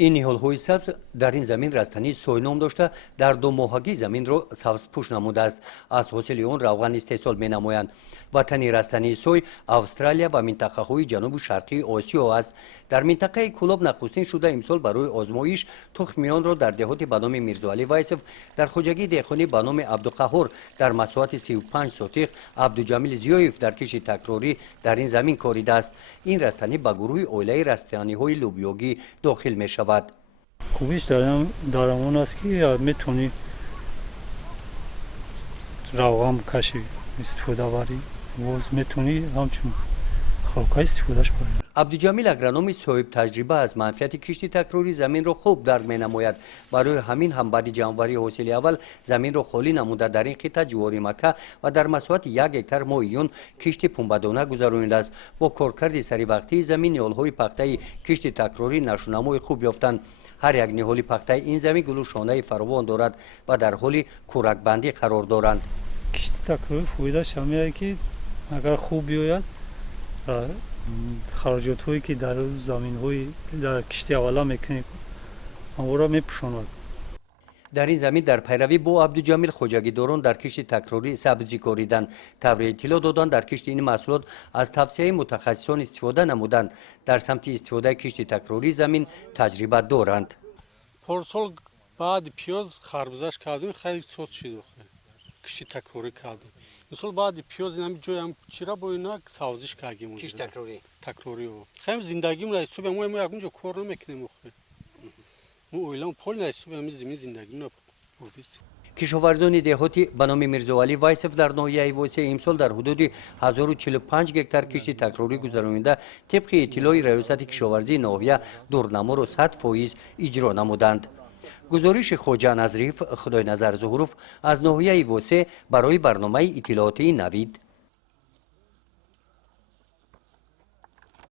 این نیهال‌های سبز در این زمین رستنی سوی نام داشته در 2 ماهگی زمین را سبزپوش نموده است. از حاصل آن روغن استحصال می‌نمایند. وطن رستنی سوی استرالیا و منطقه‌های جنوب شرقی آسیا است. در منطقه کلاب نخستین شده امسال برای آزمایش تخمیان را در دهات به نام میرزاعلی وایسف، در خواجگی دهقانی به نام عبدالقهار، در مساحت 35 سوتیق عبدالجمیل زیایف در کشت تکراری در این زمین کاریده است. این رستنی به گروه عائله رستنی‌های لوبیاگی داخل می‌شود. خوبیش در اون است که میتونی روغن کشی استفاده بری باز میتونی همچون خاک استفادهش کنی. عبدالجمیل اگرونوم صاحب تجربه از منفعت کشتی تکراری زمین را خوب درک می‌نماید. برای همین هم بعد جمع‌آوری حاصل اول زمین را خالی نموده در این خطه جواری مکه و در مساحت 1 هکتار ماهیون کشتی پنبه‌دانه گذرانیده است. با کارکرد سری وقتی زمین نهال‌های پخته کشتی تکراری نشونمای خوب یافتند. هر یک نهال پخته این زمین گلوشانه فراوان دارد و در حال کورک بندی قرار دارند. کشتی تکراری فایده‌اش همینه که اگر خوب بیاید خراجات هایی که در زمین های در کشتی اولا میکنید آن را میپوشاند. در این زمین در پیروی با عبدالجمیل خواجگی داران در کشت تکراری سبزی کاریدند. طبری اطلاع دادند در کشت این محصولات از توصیه متخصصان استفاده نمودند. در سمت استفاده کشت تکراری زمین تجربه دارند. پارسال بعد پیاز خربزش کردیم خیلی سوت شد کشتی تکراری کردیم. امسال بعد پیاز این جای هم چرا با اینا سازش کردیم. کشت تکراری خیلی زندگیم را صبح ما یکونجا کار نمیکنیم. ما اویلام پول نیست به زمین زندگی نپردیس. کشاورزان دهاتی به نام میرزاعلی وایسف در ناحیه واسه امسال در حدود 1045 هکتار کشتی تکراری گذرانیده طبق اطلاع ریاست کشاورزی ناحیه دورنما را 100% اجرا نمودند. گزارش خواجه نظریف خدای نظر ظهروف از ناحیه واسه برای برنامه اطلاعاتی نوید.